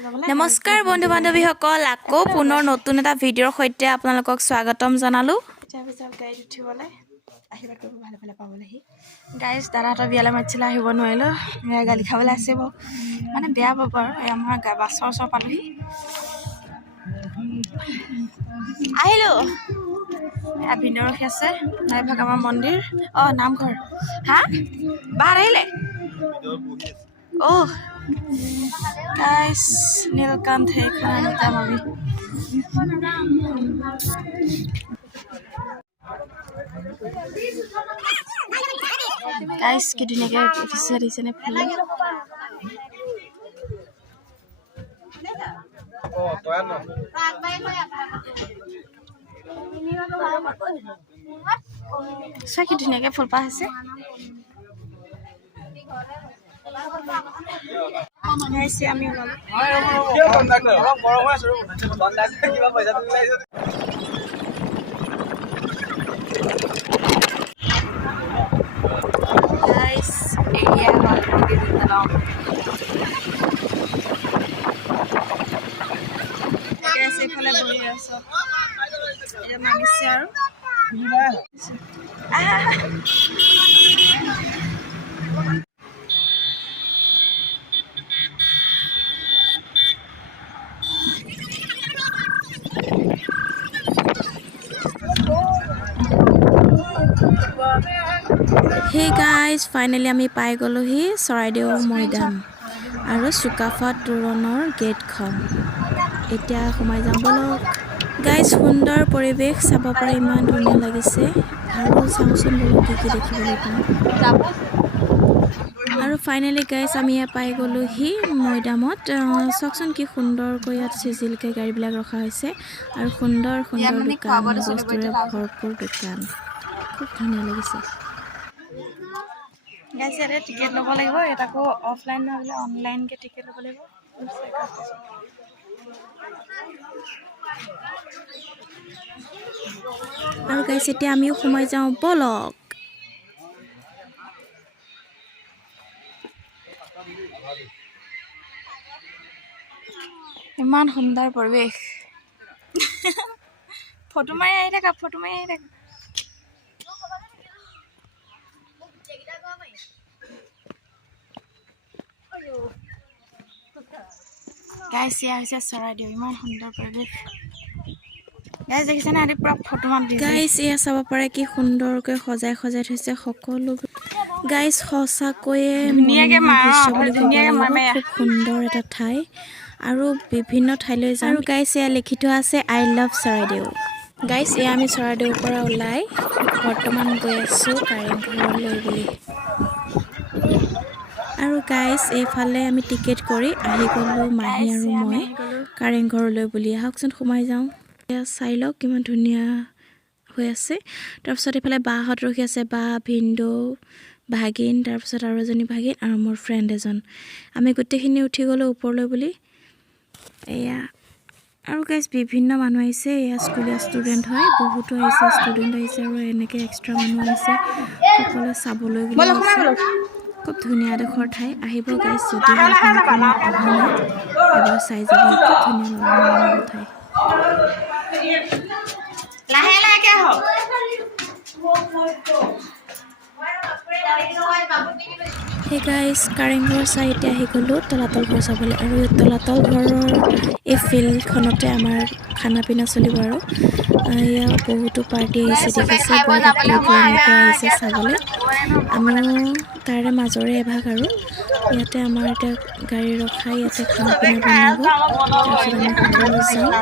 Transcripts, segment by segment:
নমস্কাৰ বন্ধু বান্ধৱীসকল আকৌ পুনৰ নতুন এটা ভিডিঅ'ৰ সৈতে আপোনালোকক স্বাগতম জনালো গাইড উঠিবলৈ আহিবা কৰিব ভালে ভালে পাবলৈহি গাইজ দাদাহঁতৰ বিয়ালৈ মাতিছিলে আহিব নোৱাৰিলোঁ গালি খাবলৈ আছে বাৰু মানে বেয়া পাব আৰু আমাৰ বাছৰ ওচৰ পালোহি আহিলোঁ এয়া ভিনদেউ ৰখি আছে নাইভাগ আমাৰ মন্দিৰ নামঘৰ হা বাহাৰ আহিলে guys নীলকান্ত है खाना था मम्मी guys की दुनिया के ऑफिसर इसे ने फूल सा की दुनिया के फूल पास है ऐसे আমি guys area already দিলাম এসে ফলে বলি আছে এটা মানিছে আৰু Hey guys, finally আমি পাই গলোহি চৰাইদেউ মৈদাম আৰু চুকাফা তোৰণৰ গেটখন এতিয়া সোমাই যাম বলক গাইজ সুন্দৰ পৰিৱেশ চাব পৰা ইমান ধুনীয়া লাগিছে আৰু চাওঁচোন বলক কি দেখিবলৈ পাম আৰু ফাইনেলি গাইজ আমি পাই গলোহি মৈদামত চাওকচোন কি সুন্দৰকৈ ইয়াত চিজিলকে গাড়ীবিলাক ৰখা হৈছে আৰু সুন্দৰ সুন্দৰ দোকান বস্তুৰে ভৰপূৰ দোকান খুব ধুনীয়া লাগিছে गाइस यार टिकट लব লাগিব এটাকো অফলাইন না হলে অনলাইন কে টিকট লব লাগিব আৰু গাইস এতিয়া আমিও সময় যাও বলক ইমান সুন্দৰ পৰিবেশ ফটো মাৰি আহি থাকা गाइस या হৈছে চৰাইদেউ ইমান সুন্দৰ পৰিবেশ গাইস দেখিছেনে আদি পুৰা ফটো মান দিছে গাইস ইয়া চাব পাৰে কি সুন্দৰকৈ সজাই থৈছে সকলো গাইস সঁচাকৈয়ে ধুনীয়াকে খুব সুন্দৰ এটা ঠাই আৰু বিভিন্ন ঠাইলৈ যাম আৰু গাইস ইয়া লিখি থোৱা আছে আই লাভ চৰাইদেউ গাইস ইয়া আমি চৰাইদেউৰ পৰা ওলাই বৰ্তমান গৈ আছো কাৰেংঘৰলৈ বুলি আৰু গাইস এইফালে আমি টিকেট কৰি আহি গলো মাহি আৰু মই কাৰেংঘৰলৈ বুলি আহকচোন সোমাই যাওঁ এয়া চাই লওক কিমান ধুনীয়া হৈ আছে তাৰপিছত এইফালে বাহঁত ৰখি আছে বা ভিনদেউ ভাগিন তাৰপিছত আৰু এজনী ভাগিন আৰু মোৰ ফ্ৰেণ্ড এজন আমি গোটেইখিনি উঠি গলো ওপৰলৈ বুলি এয়া আৰু গাইস বিভিন্ন মানুহ আহিছে এয়া স্কুলীয়া ষ্টুডেণ্ট হয় বহুতো আহিছে ষ্টুডেণ্ট আহিছে আৰু এনেকৈ এক্সট্ৰা মানুহ আহিছে সকলোৱে চাবলৈ বুলি খুব ধুনীয়া ডোখৰ ঠাই আহিব গাইস যদি এবাৰ চাই যাব খুব ধুনীয়া লগা ঠাই লাহে লাহে আহ হে গাইস কাৰেংঘৰ চাই এতিয়া আহি গলো তলাতল ঘৰ চাবলৈ আৰু তলাতল ঘৰৰ এই ফিল্ডখনতে আমাৰ খানা পিনা চলিব আৰু এয়া বহুতো পাৰ্টি আহিছে দেখিছে আহিছে চাবলৈ আমি তাৰে মাজৰে এভাগ আৰু ইয়াতে আমাৰ এতিয়া গাড়ী ৰখাই ইয়াতে খানা পিনা বনাব তাৰপিছত আমি সকলো যাওঁ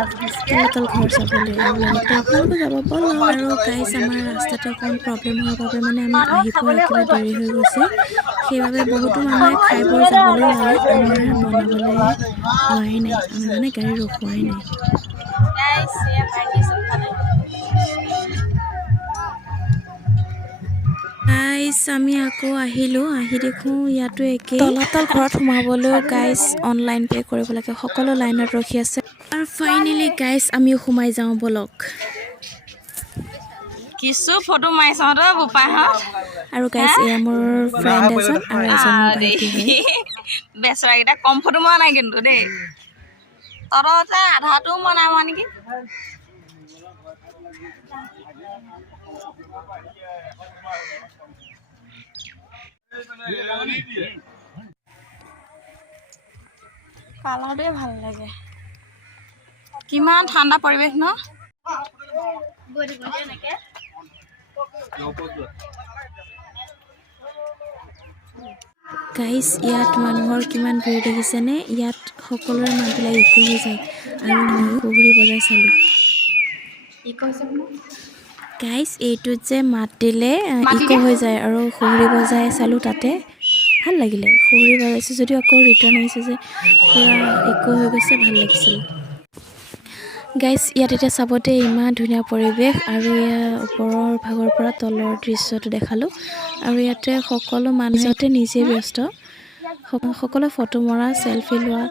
তলাতল ঘৰ চাবলৈ আৰু লগতে আপোনালোকো যাব বলক আৰু গাইস আমাৰ ৰাস্তাতে অকণ প্ৰব্লেম হোৱাৰ বাবে মানে আমি আহি পোৱা একেবাৰে দেৰি হৈ গৈছে সেইবাবে বহুতো মানুহে খাই বৈ যাবলৈ হ'লে আমাৰ বনাবলৈ হোৱাই নাই আমি মানে গাড়ী ৰখোৱাই নাই গাইস আমি আকৌ আহিলো আহি দেখো ইয়াতো একে তলাতল ঘৰত সোমাবলৈ গাইস অনলাইন পে কৰিব লাগে সকলো লাইনত ৰখি আছে আৰু ফাইনেলি গাইস আমিও সোমাই যাওঁ বলক কিছু ফটো মাৰিছাও তো বুপাহঁত আৰু গাইস এয়া মোৰ ফ্ৰেণ্ড এজন আৰু এজনী বেচৰাকেইটা কম ফটো মৰা নাই কিন্তু দেই তৰতে আধাটো বনাব নেকি কালাৰটোৱে ভাল লাগে কিমান ঠাণ্ডা পৰিৱেশ ন গাইজ ইয়াত মানুহৰ কিমান ভিৰ দেখিছেনে ইয়াত সকলোৰে মাতবিলাক ইকো হৈ যায় আৰু ময়ো সুহুৰি বজাই চালোঁ গাইজ এইটোত যে মাত দিলে ইকো হৈ যায় আৰু সুহুৰি বজাই চালোঁ তাতে ভাল লাগিলে সুহুৰি বজাইছোঁ যদিও আকৌ ৰিটাৰ্ণ আহিছে যে পূৰা ইকো হৈ গৈছে ভাল লাগিছিল গাইজ ইয়াত এতিয়া চাবতে ইমান ধুনীয়া পৰিৱেশ আৰু ইয়াৰ ওপৰৰ ভাগৰ পৰা তলৰ দৃশ্যটো দেখালোঁ আৰু ইয়াতে সকলো মানুহতে নিজে ব্যস্ত সকলোৱে ফটো মৰা চেলফি লোৱা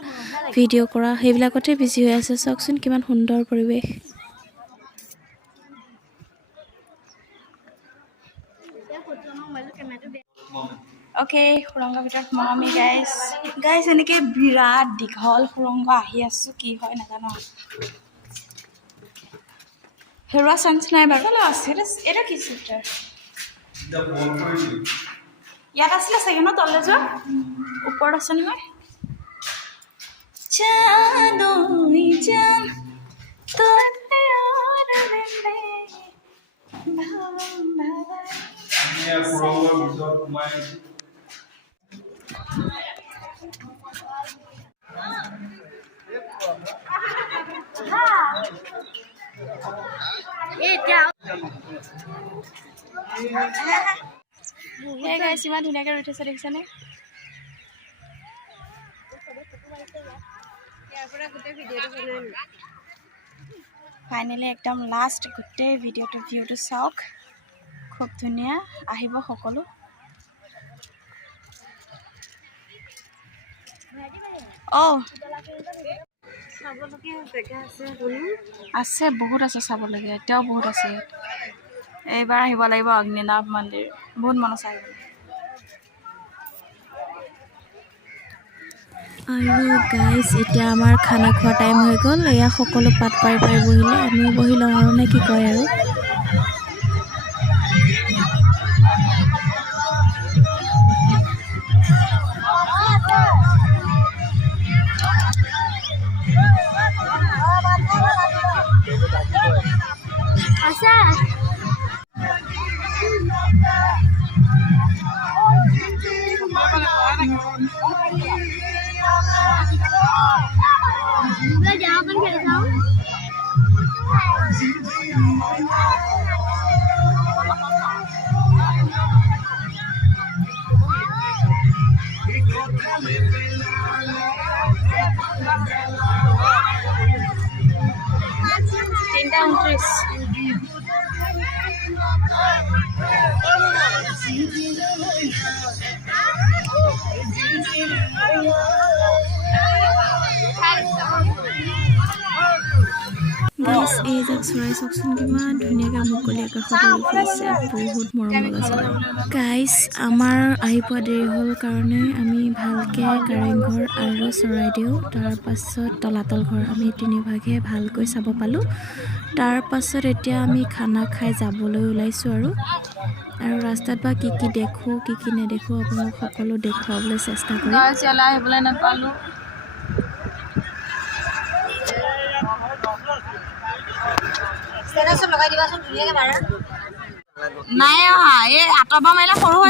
ভিডিঅ' কৰা সেইবিলাকতে বিজি হৈ আছে চাওকচোন কিমান সুন্দৰ পৰিৱেশ অ'কে সুৰংগৰ ভিতৰত সোমাওঁ আমি গাইজ এনেকৈ বিৰাট দীঘল সুৰংগ আহি আছোঁ কি হয় নাজানো হেৰুৱা চান্স নাই বাৰু আছে এটা কি চিষ্টাৰ ইয়াত আছিলে চাগে ন তললৈ যোৱা ওপৰত আছে নহয় Hey guys, ইমান ধুনীয়াকৈ উঠিছে দেখিছেনে ফাইনেলি একদম লাষ্ট গোটেই ভিডিঅ'টো ভিউটো চাওক খুব ধুনীয়া আহিব সকলো আছে বহুত আছে চাবলগীয়া এতিয়াও বহুত আছে এইবাৰ আহিব লাগিব অগ্নিনাভ মন্দিৰ বহুত মন আছে আৰু গাইজ এতিয়া আমাৰ খানা খোৱা টাইম হৈ গ'ল এয়া সকলো পাত পাৰি পাৰি বহিলে আমিও বহি লওঁ আৰু নে কি কয় আৰু গাইজ এই যাক চৰাই চাওকচোন কিমান ধুনীয়াকৈ মুকলি আকাশত উৰি ফুৰিছে বহুত মৰম লগা চৰাই গাইজ আমাৰ আহি পোৱা দেৰি হ'ল কাৰণে আমি ভালকৈ কাৰেংঘৰ আৰু চৰাইদেউ তাৰপাছত তলাতল ঘৰ আমি তিনিভাগে ভালকৈ চাব পালোঁ তাৰপাছত এতিয়া আমি খানা খাই যাবলৈ ওলাইছোঁ আৰু ৰাস্তাত বা কি কি দেখোঁ কি কি নেদেখোঁ আপোনালোক সকলো দেখুৱাবলৈ চেষ্টা কৰিম আহিবলৈ নাপালোঁ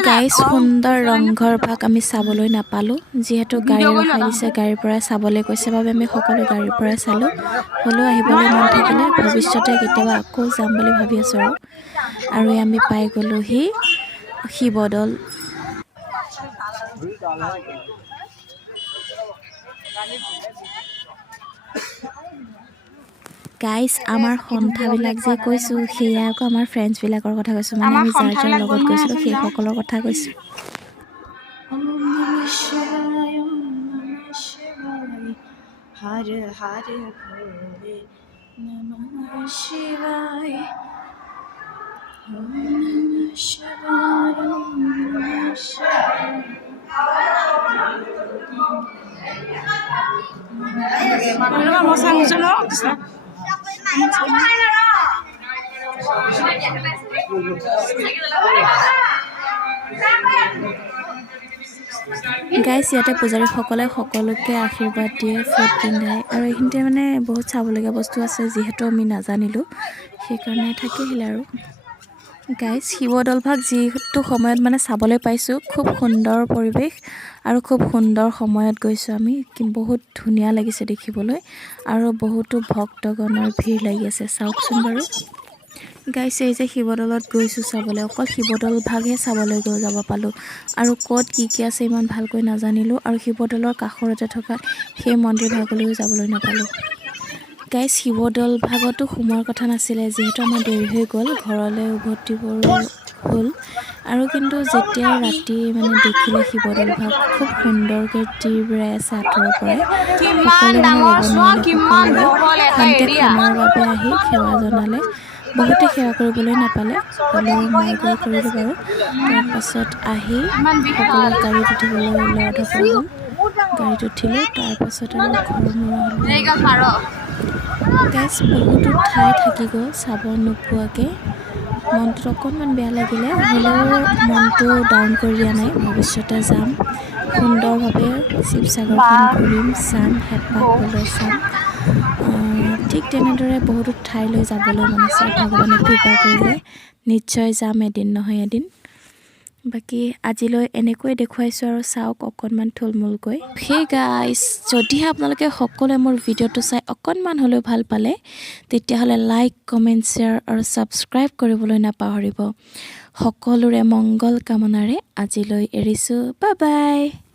গাইজ সুন্দৰ ৰংঘৰ ভাগ আমি চাবলৈ নাপালোঁ যিহেতু গাড়ী ৰখাই দিছে গাড়ীৰ পৰাই চাবলৈ কৈছে বাবে আমি সকলো গাড়ীৰ পৰাই চালোঁ হ'লেও আহিবলৈ মন থাকিলে ভৱিষ্যতে কেতিয়াবা আকৌ যাম বুলি ভাবি আছোঁ আৰু আমি পাই গ'লোহি শিৱদৌল গাইজ আমাৰ সন্থাবিলাক যে কৈছোঁ সেয়া আকৌ আমাৰ ফ্ৰেণ্ডছবিলাকৰ কথা কৈছোঁ মানে আমি যাৰ যাৰ লগত গৈছিলোঁ সেইসকলৰ কথা কৈছোঁ হৰে হৰে ভোলে নমঃ শিৱায় ওম নমঃ শিৱায় ওম নমঃ শিৱায় মই চাংছো ন গাইছ ইয়াতে পূজাৰীসকলে সকলোকে আশীৰ্বাদ দিয়ে ফুট পিন্ধায় আৰু এইখিনিতে মানে বহুত চাবলগীয়া বস্তু আছে যিহেতু আমি নাজানিলোঁ সেইকাৰণে থাকিল আৰু গাইছ শিৱদৌলভাগ যিটো সময়ত মানে চাবলৈ পাইছোঁ খুব সুন্দৰ পৰিৱেশ আৰু খুব সুন্দৰ সময়ত গৈছোঁ আমি বহুত ধুনীয়া লাগিছে দেখিবলৈ আৰু বহুতো ভক্তগণৰ ভিৰ লাগি আছে চাওকচোন বাৰু গাইছ এই যে শিৱদৌলত গৈছোঁ চাবলৈ অকল শিৱদৌল ভাগহে চাবলৈ যাব পালোঁ আৰু ক'ত কি আছে ইমান ভালকৈ নাজানিলোঁ আৰু শিৱদৌলৰ কাষৰতে থকা সেই মন্দিৰ ভাগলৈও যাবলৈ নাপালোঁ গাইছ শিৱদৌল ভাগতো সোমোৱাৰ কথা নাছিলে যিহেতু আমাৰ দেৰি হৈ গ'ল ঘৰলৈ উভতিবৰ হ'ল আৰু কিন্তু যেতিয়া ৰাতি মানে দেখিলে শিৱদৌল ভাগ খুব সুন্দৰকৈ টিৰবিৰাই আছে আঁতৰৰ পৰাই খানাৰ বাবে আহি সেৱা জনালে বহুতে সেৱা কৰিবলৈ নাপালে হ'লেও মই গৈ কৰিলোঁ বাৰু তাৰপাছত আহি সকলোক গাড়ীত উঠিবলৈ লয় থকা হ'ল গাড়ীত উঠিলোঁ তাৰপাছত আৰু ঘৰ মৰা হ'ল গাইছ বহুতো ঠাই থাকি গ'ল চাব নোপোৱাকৈ মনটোত অকণমান বেয়া লাগিলে হ'লেও মনটো ডাউন কৰি দিয়া নাই ভৱিষ্যতে যাম সুন্দৰভাৱে শিৱসাগৰখন ঘূৰিম চাম হেঁপাহ পলুৱাই চাম ঠিক তেনেদৰে বহুতো ঠাইলৈ যাবলৈ মন আছে ভগৱানে কৃপা কৰিলে নিশ্চয় যাম এদিন নহয় এদিন বাকী আজিলৈ এনেকৈ দেখুৱাইছোঁ আৰু চাওক অকণমান থুলমূলকৈ সেই গাইছ যদিহে আপোনালোকে সকলোৱে মোৰ ভিডিঅ'টো চাই অকণমান হ'লেও ভাল পালে তেতিয়াহ'লে লাইক কমেণ্ট শ্বেয়াৰ আৰু ছাবস্ক্ৰাইব কৰিবলৈ নাপাহৰিব সকলোৰে মংগল কামনাৰে আজিলৈ এৰিছোঁ বাই বাই